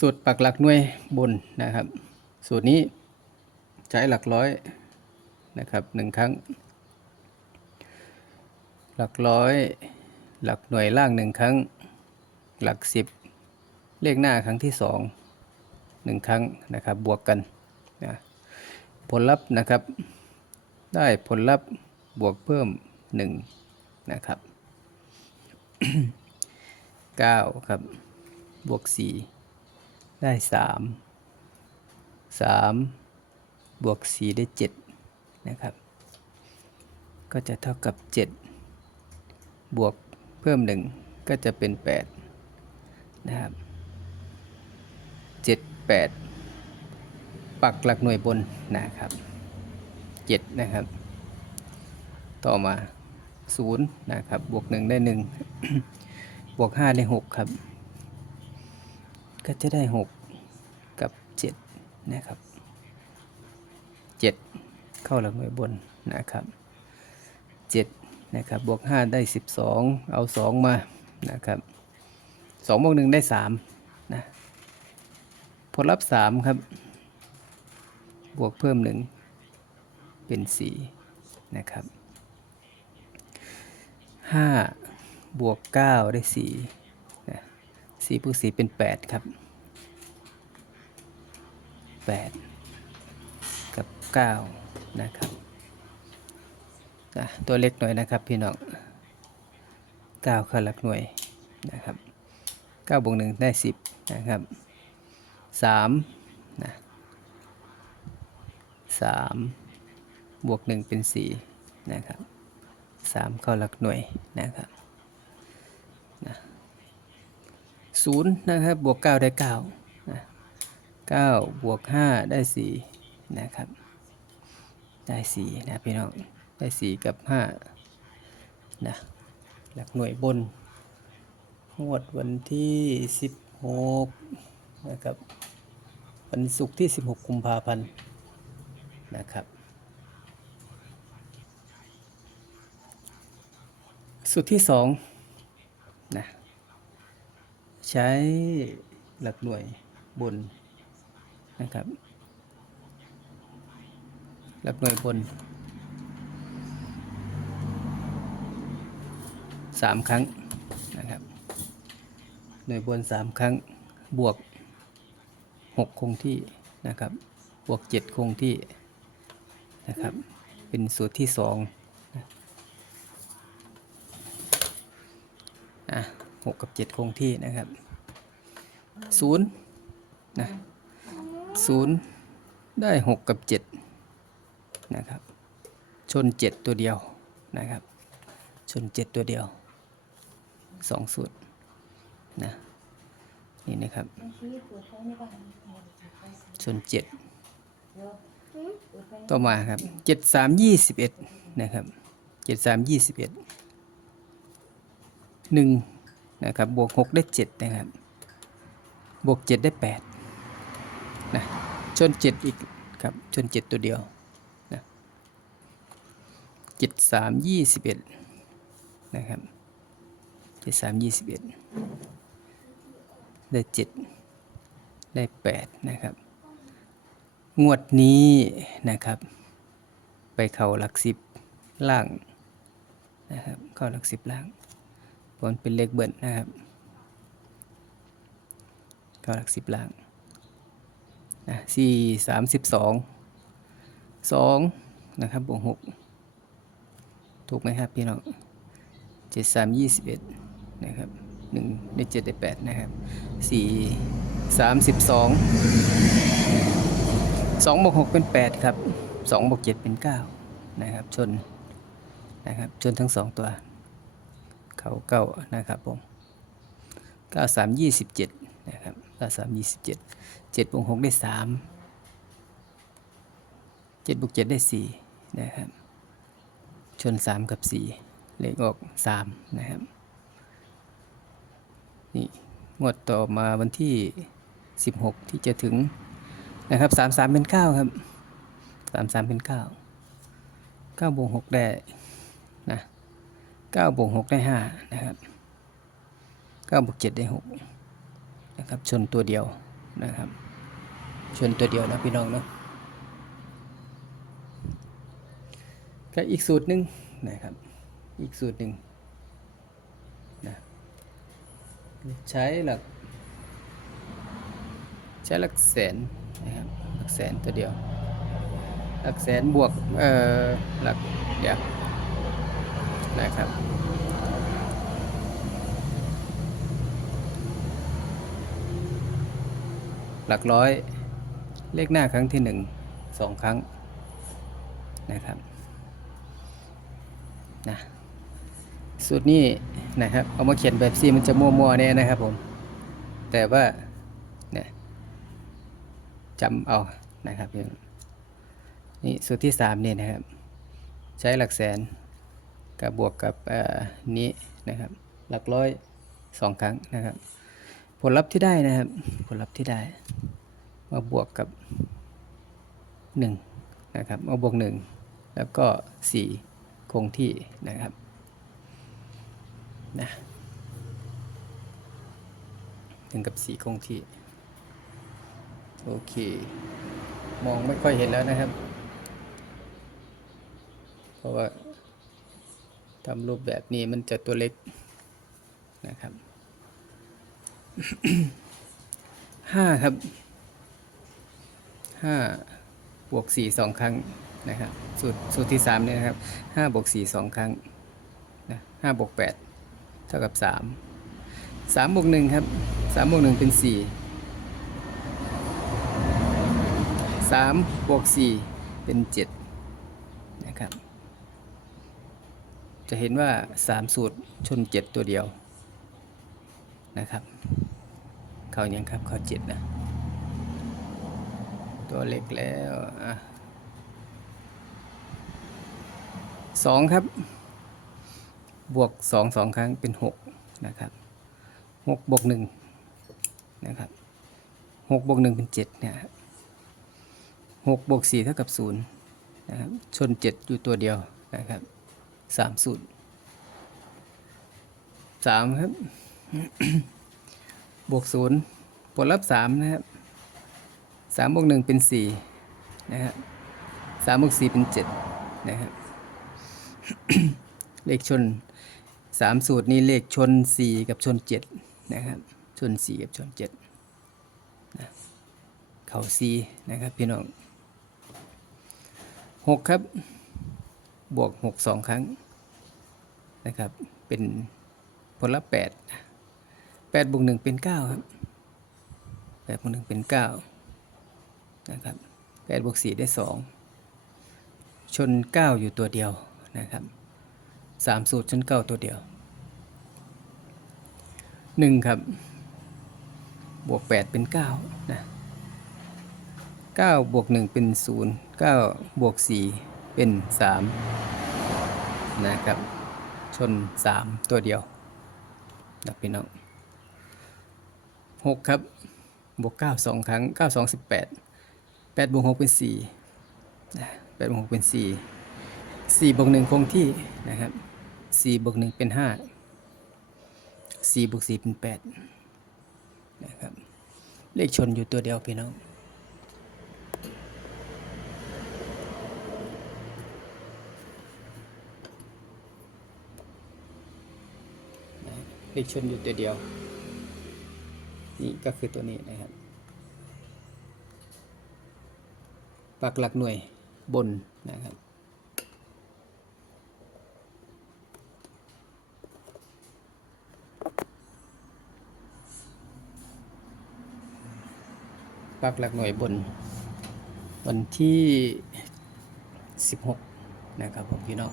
สูตรปักหลักหน่วยบนนะครับ สูตรนี้ใช้หลักร้อยนะครับหนึ่งครั้ง หลักร้อย หลักหน่วยล่างหนึ่งครั้ง หลักสิบเลขหน้าครั้งที่สองหนึ่งครั้งนะครับบวกกันนะผลลัพธ์นะครับ ได้ผลลัพธ์บวกเพิ่มหนึ่งนะครับเก้าครับบวกสี่ ได้สามสามบวกสี่ได้เจ็ดนะครับ ก็จะเท่ากับเจ็ดบวกเพิ่มหนึ่งก็จะเป็นแปดนะครับเจ็ดแปดปักหลักหน่วยบนนะครับเจ็ดนะครับ ต่อมาศูนย์นะครับ บวกหนึ่งได้หนึ่งบวกห้าได้หกครับ ก็จะได้หกกับเจ็ดนะครับเจ็ดเข้าหลักหน่วยบนนะครับเจ็ดนะครับ บวกห้าได้สิบสองเอาสองมานะครับสองบวกหนึ่งได้สามนะผลลัพธ์สามครับ บวกเพิ่มหนึ่งเป็นสี่นะครับห้าบวกเก้าได้สี่ 4บวก4เป็นแปดครับแปดกับเก้านะครับตัวเล็กหน่อยนะครับพี่น้องเก้9คือหลักหน่วยนะครับเก้าบวกหนึ่งได้สิบนะครับสามนะสามบวกหนึ่งเป็นสี่นะครับสามเข้าหลักหน่วยนะครับ 0นะครับบวก 9 ได้9นะ9บวก 5 ได้4นะครับได้4นะพี่น้องได้ 4 กับ5นะหลักหน่วยบนงวดวันที่ 16นะครับวันศุกร์ที่ 16กุมภาพันธ์นะครับสุดที่2นะ ใช้หลักหน่วยบนนะครับ หลักหน่วยบนสามครั้งนะครับ หน่วยบนสามครั้งบวกหกคงที่นะครับ บวกเจ็ดคงที่นะครับ เป็นสูตรที่สองอะ 6 กับ 7 คงที่นะครับ0นะ0ได้ 6 กับ 7 นะครับ ชน 7 ตัวเดียวนะครับ ชน 7 ตัวเดียว 2 สูตรนะนี่นะครับ ชน 7 ต่อมาครับ 7 3 21 นะครับ 7 3 21 1 นะครับบวกหกได้เจ็ดนะครับ บวกเจ็ดได้แปดนะชนเจ็ดอีกครับชนเจ็ดตัวเดียวนะเจ็ดสามยี่สิบเอ็ดนะครับเจ็ดสามยี่สิบเอ็ดได้เจ็ดได้แปดนะครับ งวดนี้นะครับ ไปเข้าหลักสิบล่างนะครับ เข้าหลักสิบล่าง ผลเป็นเลขเบิ้ลนะครับก็หลักสิบล่างนะสี่สามสิบสองสองนะครับบวกหกถูกไหมครับพี่น้องเจ็ดสามยี่สิบเอ็ดนะครับหนึ่งได้เจ็ดได้แปดนะครับสี่สามสิบสองสองบวกหกเป็นแปดครับสองบวกเจ็ดเป็นเก้านะครับชนนะครับชนทั้งสองตัว เขาเก้านะครับผมเก้าสามยี่สิบเจ็ดนะครับเก้าสามยี่สิบเจ็ดเจ็ดบวกหกได้สามเจ็ดบวกเจ็ดได้สี่นะครับ ชนสามกับสี่เลขออกสามนะครับ นี่งวดต่อมาวันที่สิบหกที่จะถึงนะครับสามสามเป็นเก้าครับสามสามเป็นเก้าเก้าบวกหกได้นะ เก้าบวกหกได้ห้านะครับเก้าบวกเจ็ดได้หกนะครับชนตัวเดียวนะครับชนตัวเดียวนะพี่น้องเนาะก็อีกสูตรหนึ่งนะครับอีกสูตรหนึ่งนะใช้หลัก ใช้หลักแสนนะครับหลักแสนตัวเดียว หลักแสนบวกเอ่อหลักเดียวนะครับ หลักร้อย เลขหน้าครั้งที่หนึ่งสองครั้งนะครับนะสูตรนี้นะครับเอามาเขียนแบบซีมันจะมั่วๆเนี่ยนะครับผม แต่ว่าเนี่ยจำเอานะครับนี่สูตรที่สามนี่นะครับ ใช้หลักแสนกับบวกกับเอ่อนี้นะครับ หลักร้อยสองครั้งนะครับ ผลลัพธ์ที่ได้นะครับ ผลลัพธ์ที่ได้ มาบวกกับ 1 นะครับ มาบวก 1 แล้วก็ 4 คงที่นะครับนะถึงกับ 4 คงที่ โอเค มองไม่ค่อยเห็นแล้วนะครับ เพราะว่าทำรูปแบบนี้มันจะตัวเล็ก ห้าครับห้าบวกสี่สองครั้งนะครับสูตรสูตรที่สามเนี่ยนะครับห้าบวกสี่สองครั้งนะห้าบวกแปดเท่ากับสามสามบวกหนึ่งครับสามบวกหนึ่งเป็นสี่สามบวกสี่เป็นเจ็ดนะครับ จะเห็นว่าสามสูตรชนเจ็ดตัวเดียวนะครับ เขายังครับ เขาเจ็ดนะ ตัวเล็กแล้วอะสองครับ บวกสองสองครั้งเป็นหกนะครับหกบวกหนึ่งนะครับหกบวกหนึ่งเป็นเจ็ดเนี่ยหกบวกสี่เท่ากับศูนย์นะครับชนเจ็ดอยู่ตัวเดียวนะครับสามสูตรสามครับ บวกศูนย์ผลลัพธ์สามนะครับสามบวกหนึ่งเป็นสี่นะครับสามบวกสี่เป็นเจ็ดนะครับเลขชนสามสูตรนี้เลขชนสี่กับชนเจ็ดนะครับชนสี่กับชนเจ็ดนะเข่าสี่นะครับพี่น้องหกครับ บวกหกสองครั้งนะครับเป็นผลลัพธ์แปด ดบวกหนึ่งเป็นเก้าครับแปดบวกหนึ่งเป็นเก้านะครับแปดบวกสี่ได้สองชนเก้าอยู่ตัวเดียวนะครับสามสูตรชนเก้าตัวเดียวหนึ่งครับ บวกแปดเป็นเก้านะเก้าบวกหนึ่งเป็นศูนย์เก้าบวกสี่เป็นสามนะครับ ชนสามตัวเดียวนะพี่น้อง หกครับ บวกเก้าสองครั้งเก้าสองสิบแปดแปดบวกหกเป็นสี่แปดบวกหกเป็นสี่สี่บวกหนึ่งคงที่นะครับสี่บวกหนึ่งเป็นห้าสี่บวกสี่เป็นแปดนะครับ เลขชนอยู่ตัวเดียวพี่น้องเลขชนอยู่ตัวเดียว นี่ก็คือตัวนี้นะครับปักหลักหน่วยบนนะครับปักหลักหน่วยบน วันที่ 16 นะครับผมพี่น้อง